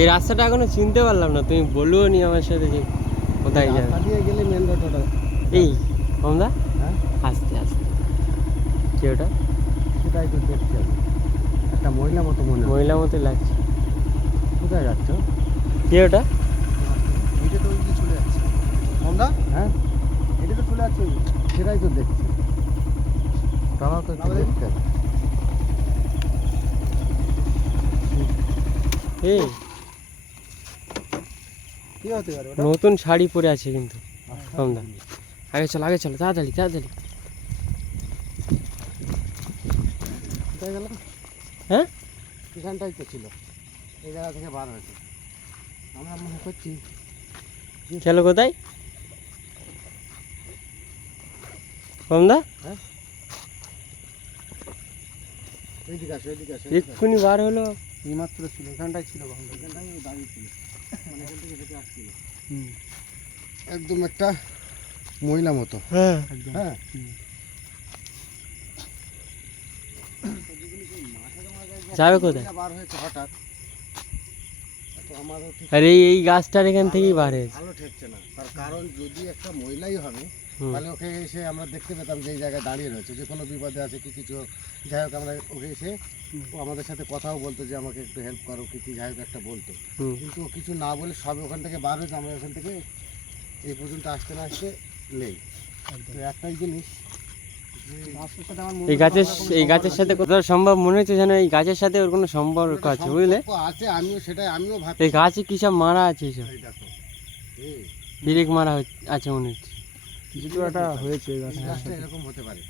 এই রাস্তাটা এখনো চিনতে পারলাম না, তুমি বললো নি আমার সাথে যে কোথায় যাবে। রাস্তা দিয়ে গেলে মেন রোডটা। এই কমদা হ্যাঁ আস্তে আস্তে। কি ওটা? সেটাই তো দেখছি আমি, একটা মহিলা মতো মনে হয়। মহিলা মতোই লাগছে। কোথায় যাচ্ছ? কি ওটা? এটা তো ওই দিকে চলে যাচ্ছে। আমরা হ্যাঁ এটা তো চলে যাচ্ছে, সেটাই তো দেখছি। দাঁড়াও তো একটু দেখতে হবে। এই কি হতে পারে ওটা? নতুন শাড়ি পরে আছে কিন্তু কমদা। আগে চলো আগে চলো, তাড়াতাড়ি তাড়াতাড়ি। কোথায় গেল? হ্যাঁ এখানটাই তো ছিল, এই জায়গা থেকে বার হয়েছে। আমরা মনে করছি চলো কোথায় কমদা? হ্যাঁ এইদিকে আসো, এইদিকে আসো। এক্ষুনি বার হলো। এই মাত্র ছিল, এখানটাই ছিল, এখানটাই দাঁড়িয়ে ছিল, মানে এখান থেকে হেঁটে আসছিল। একদম একটা মহিলা মতো। হ্যাঁ হ্যাঁ যাবে কোথায়? বার হয়েছে হঠাৎ, তো আমারও ঠিক আরে এই গাছটার এখান থেকেই বার হয়েছে। ভালো ঠেকছে না। তার কারণ যদি একটা মহিলাই হবে হুম। তাহলে ওকে এসে আমরা দেখতে পেতাম যে এই জায়গায় দাঁড়িয়ে রয়েছে, যে কোনো বিপদে আছে কি কিছু, যাই হোক আমরা ওকে এসে ও আমাদের সাথে কথাও বলতো যে আমাকে একটু হেল্প করো কি কি, যাই হোক একটা বলতো। হুম। কিন্তু ও কিছু না বলে সবে ওখান থেকে বার হয়েছে, আমরা ওখান থেকে এই পর্যন্ত আসতে না আসতে নেই। তো একটাই জিনিস, এই গাছের সাথে কোথাও সম্ভব মনে হচ্ছে যেন এই গাছের সাথে ওর কোনো সম্পর্ক আছে, বুঝলে? আছে, আমিও ভাবছি। এই গাছে কি সব মারা আছে, এইসব এই দেখো, এই ডিরেক্ট মারা আছে মনে হচ্ছে। কিছু একটা হয়েছে এই গাছটা, এরকম হতে পারে।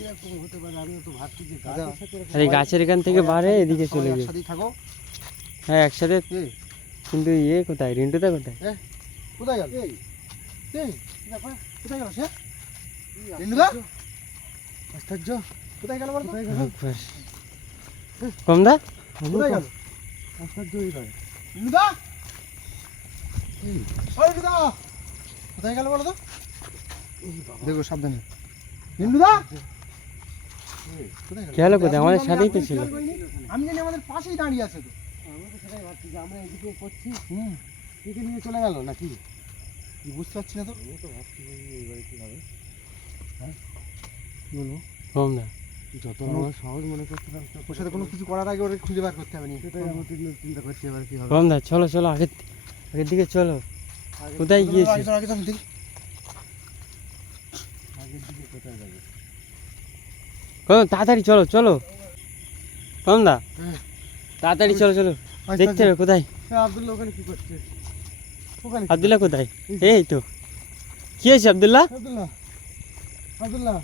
এরকম হতে পারে, আমিও তো ভাবছি যে গাছের সাথে এরকম আর এই গাছের এখান থেকে বার হয়ে এদিকে চলে সবাই যায়। একসাথেই থাকো। হ্যাঁ একসাথে। এই কিন্তু ইয়ে কোথায়, রিন্টুদা কোথায়? কোথায় গেল? এই এই দেখো কোথায় গেল সে? রিন্টুদা আশ্চর্য, কোথায় গেল বলো তো? কমদা কোথায় গেল? আশ্চর্য এই ভাই। রিন্টুদা এই ওই রিন্টুদা কোথায় গেল বলো তো? দেখো সাবধানে। রিন্টুদা কোথায় গেল? কি হলো কোথায়? আমাদের সাথেই তো ছিল। আমি জানি আমাদের পাশেই দাঁড়িয়ে আছে তো। আমি তো সেটাই ভাবছি যে আমরা এদিকে করছি, এদিকে নিয়ে চলে গেল নাকি, কি বুঝতে পারছি না তো। আমি তো ভাবছি যে এইবারে কি হবে। হ্যাঁ কি বলবো কমদা যত আমরা সহজ মনে করছিলাম, ওর সাথে কোনো কিছু করার আগে ওরা খুঁজে বার করতে হবে না, সেটাই আমরা চিন্তা করছি এবার কি হবে। কমদা চলো চলো, আগের দিকে চলো। কোথায় গিয়েছে? আগে চল দেখি, আগের দিকে কোথায় যাবে। তাড়াতাড়ি চলো চলো কমদা, হ্যাঁ। তাড়াতাড়ি চলো চলো, দেখতে হবে কোথায়। আব্দুল্লাহ ওখানে কি করছে? ওখানে আব্দুল্লাহ কোথায়? এই তো। কি হয়েছে আব্দুল্লাহ? আব্দুল্লাহ আব্দুল্লাহ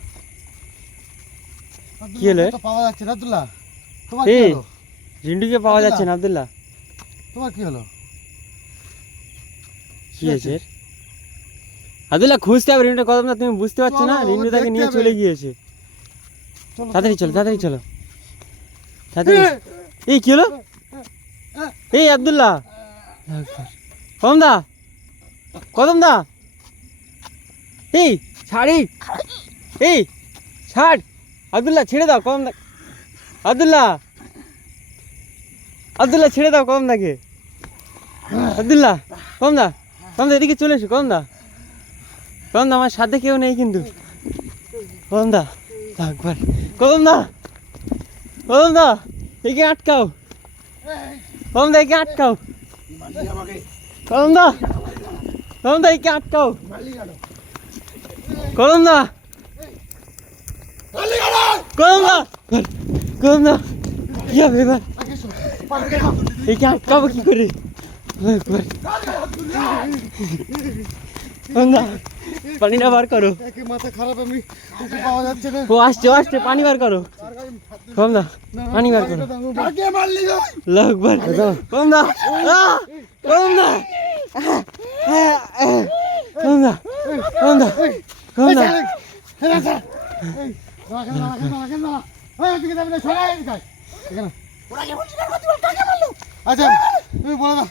কি হলো? তো পাওয়া যাচ্ছে না আব্দুল্লাহ, তোমার কি এই হলো? রিন্টুকে পাওয়া যাচ্ছে না আব্দুল্লাহ। তোমার কি হলো? কি হয়েছে? আব্দুল্লাহ খুঁজতে হবে রিন্টু, কদম না তুমি বুঝতে পারছো না? চলো, রিন্টু তাকে দেখতে নিয়ে হবে। চলে গিয়েছে। চলো, তাড়াতাড়ি চলো তাড়াতাড়ি চলো তাড়াতাড়ি। এই কি হলো? এই আব্দুল্লাহ, কদম দা, কদম দা, এই ছাড়ি, এই ছাড় আব্দুল্লাহ, ছেড়ে দাও কদম দা, আব্দুল্লাহ, আব্দুল্লাহ ছেড়ে দাও কদম দাকে, আব্দুল্লাহ, কদম দা, কদম দা এদিকে চলে এসো, কদম দা, কদম দা আমার সাথে কেউ নেই কিন্তু, কদম দা একবার, কদম দা, কদম দা একে আটকাও, কদম দা একে আটকাও, কদম দা, কদম দা একে আটকাও, কদম দা, কদম দা, কদম দা কি হবে এবার? একে আটকাবো কি করে? একবার কদম দা পানিটা বার করো। একে মাথা খারাপ, আমি ওকে পাওয়া যাচ্ছে না। ও আসছে ও আসছে, পানি বার করো। কদম দা পানি বার করো। কাকে মারলি গো? লোক বার কদম দা, কদম দা, কদম দা, কদম দা, কদম দা, আচ্ছা তুমি বলে দাও,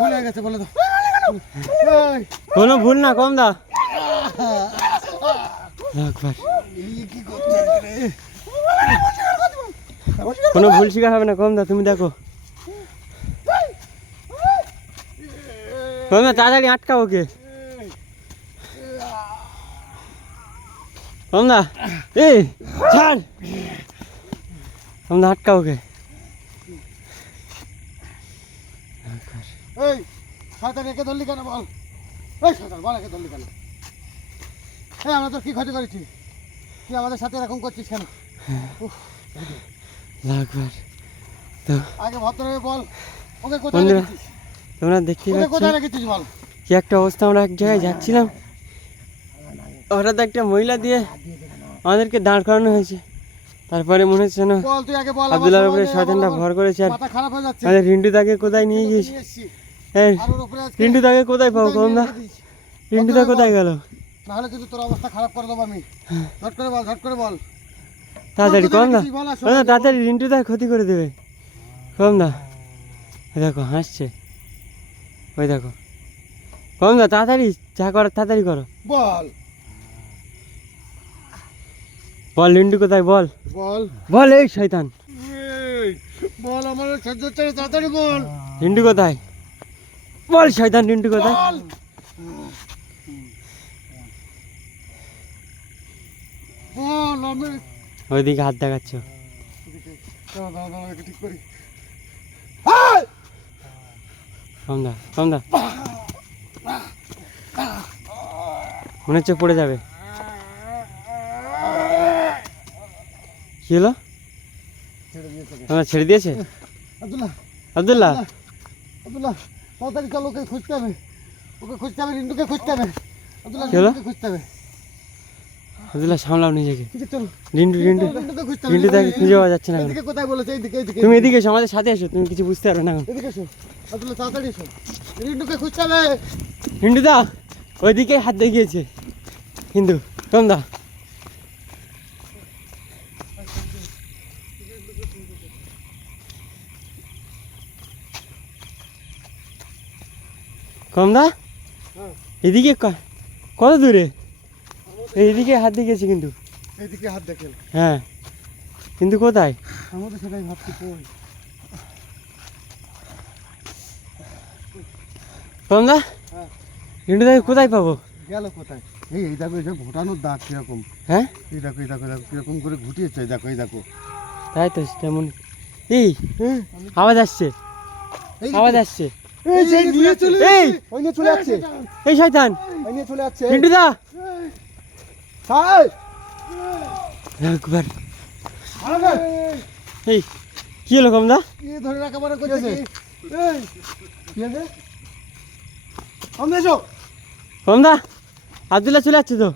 ভুল হয়ে গেছে বলে দাও। কোনো ভুল না কদম দা, একবার কোনো ভুল শিকার হবে না কদম দা, তুমি দেখো কমদা তাড়াতাড়ি আটকা ওকে। কমদা এই ছাড়, কমদা আটকা ওকে। এই শয়তান একে ধরলি কেন বল? এই শয়তান বল একে ধরলি কেন? এই আমরা তোর কি ক্ষতি করেছি? তুই আমাদের সাথে এরকম করছিস কেন? উফ, লাগবার তো আগে ভদ্রভাবে বল ওকে কোথায় বন্ধুরা, রেখেছিস? তোমরা দেখতেই ওকে পাচ্ছ কোথায় রেখেছিস বল? কি একটা অবস্থা। আমরা এক জায়গায় যাচ্ছিলাম, হঠাৎ একটা মহিলা দিয়ে আমাদেরকে দাঁড় করানো হয়েছে। তারপরে মনে হচ্ছে না বল তুই আগে বল। আব্দুল্লাহর উপরে শয়তানটা ভর করেছে। আর মাথা খারাপ হয়ে যাচ্ছে। আমাদের রিন্টু তাকে কোথায় নিয়ে গিয়েছে? নিয়ে এসেছি। এই আর ওর উপরে আজকে রিন্টু তাকে কোথায় পাবো? কোথায় কমদা নিয়ে রেখেছিস? রিন্টু দা কোথায় গেল? নাহলে কিন্তু তোর অবস্থা খারাপ করে দেবো আমি। ঝট করে বল, ঝট করে বল। তাড়াতাড়ি কোথায় কমদা, রেখেছিস বল আর কমদা সবাইকে তাড়াতাড়ি রিন্টু দা ক্ষতি করে দেবে। কমদা ওই দেখো হাসছে, ওই দেখো। কমদা তাড়াতাড়ি যা করো তাড়াতাড়ি করো। বল। বল রিন্টু কোথায়? বল বল। বল এই শয়তান এই, বল আমার সহ্য হচ্ছে না, তাড়াতাড়ি বল। রিন্টু কোথায়? বল শয়তান রিন্টু কোথায়? বল। বল আমি ওইদিকে হাত দেখাচ্ছ। দাঁড়া, দাঁড়া, দাঁড়া, একে ঠিক করি। কমদা কমদা মনে হচ্ছে পড়ে যাবে। কি হলো? ছেড়ে দিয়েছে ওকে। আমার ছেড়ে দিয়েছে? আব্দুল্লাহ, আব্দুল্লাহ আব্দুল্লাহ, তাড়াতাড়ি চল, ওকে খুঁজতে হবে। ওকে খুঁজতে হবে, রিন্টুকে খুঁজতে হবে। আব্দুল্লাহ, কি হলো? রিন্টুকে খুঁজতে হবে। আব্দুল্লাহ সামলাও নিজেকে। ঠিক আছে, চল। রিন্টু রিন্টু রিন্টুকে খুঁজতে হবে। রিন্টু তাকে খুঁজে পাওয়া যাচ্ছে না কেন? এদিকে কোথায় বলেছে? এইদিকে, এইদিকে। তুমি এদিকে এসো, আমাদের সাথে এসো, তুমি কিছু বুঝতে পারবে না এখন। এদিকে এসো। আব্দুল্লাহ, তাড়াতাড়ি এসো। রিন্টুকে খুঁজতে হবে। রিন্টু দা ওইদিকে হাত দেখিয়েছে কিন্তু। কমদা কমদা হ্যাঁ। এদিকে কত দূরে? এইদিকে হাত দেখিয়েছে কিন্তু। এইদিকে হাত দেখেন। হ্যাঁ কিন্তু কোথায়? আমরা তো সেটাই ভাবছি। কই? কমদা হ্যাঁ। রিন্টু দাকে কোথায় পাবো? গেল কোথায়? এই দেখো, এই দেখো ঘোটানোর দাগ কিরকম। হ্যাঁ এই দেখো, এই দেখো, এই দেখো কিরকম করে ঘুটিয়েছে। এই দেখো, এই দেখো। তাই তো তেমন। এই আওয়াজ আসছে, এই আওয়াজ আসছে। এই যে নিয়ে চলে এই! ওই নিয়ে চলে যাচ্ছে। এই শয়তান ওই নিয়ে চলে যাচ্ছে। রিন্টু দা ছাড়। একবার। আরে এই কি হলো কমদা? কি ধরে রাখা মানে করছে কি? এই কি আছে? আমরা এসো। কমদা আব্দুল্লাহ চলে যাচ্ছে তো।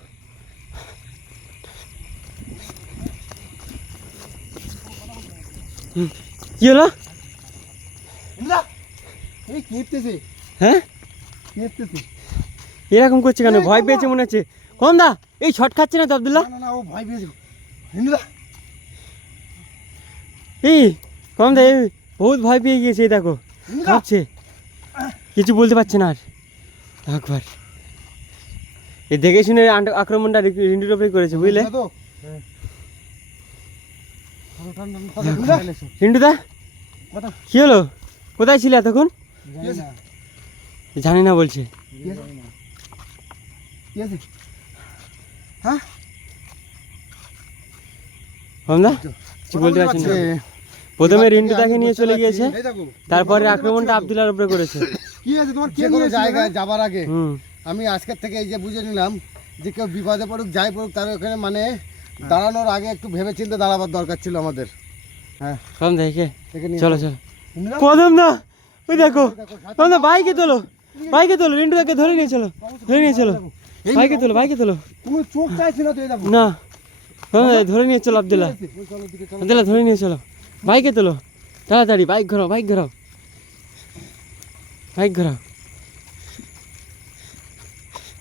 কি হলো? ইন্দা এই কেঁপতেছে। হ্যাঁ কেঁপতেছে। এরকম করছে কেন? ভয় পেয়েছে মনে হচ্ছে। কমদা এই শর্ট খাচ্ছে না তো আব্দুল্লাহ? না না, ও ভয় পেয়েছে। ইন্দা এই কমদা এই বহুত ভয় পেয়ে গিয়েছে। এই দেখো খাচ্ছে, কিছু বলতে পারছে না আর। একবার এই দেখে শুনে আক্রমণটা রিন্টুর উপরে করেছে বুঝলে। তো ঠান্ডা ঠান্ডা এসো। রিন্টু দা কথা কি হলো? কোথায় ছিলে এতক্ষণ? কি আছে? জানি না বলছে। কি আছে? কি আছে? হ্যাঁ কমদা কিছু বলতে পারছি না। প্রথমে রিন্টু তাকে নিয়ে চলে গিয়েছে, এই দেখো তারপরে আক্রমণটা আব্দুল্লাহর উপরে করেছে। কি আছে তোমার? যে কোনো জায়গায় যাবার আগে হুম আমি আজকের থেকে এই যে বুঝে নিলাম যে কেউ বিপদে পড়ুক যাই পড়ুক তার ওখানে মানে দাঁড়ানোর আগে একটু ভেবে চিন্তে দাঁড়াবার দরকার ছিল আমাদের। হ্যাঁ কম দেখে দেখে নিয়ে চলো চলো। ইন্দিরা, কদম না ওই দেখো, কদম না বাইকে তোলো, বাইকে তোলো, রিন্টু তাকে ধরে নিয়ে চলো, ধরে নিয়ে চলো, বাইকে তোলো, বাইকে তোলো। তুমি চোখ চাইছি না তো, এই দেখো না কদম না, ধরে নিয়ে চলো আব্দুল্লাহ, চলো দিকে চলো। আব্দুল্লাহ ধরে নিয়ে চলো, বাইকে তোলো তাড়াতাড়ি, বাইক ঘোরাও, বাইক ঘোরাও, বাইক ঘোরাও।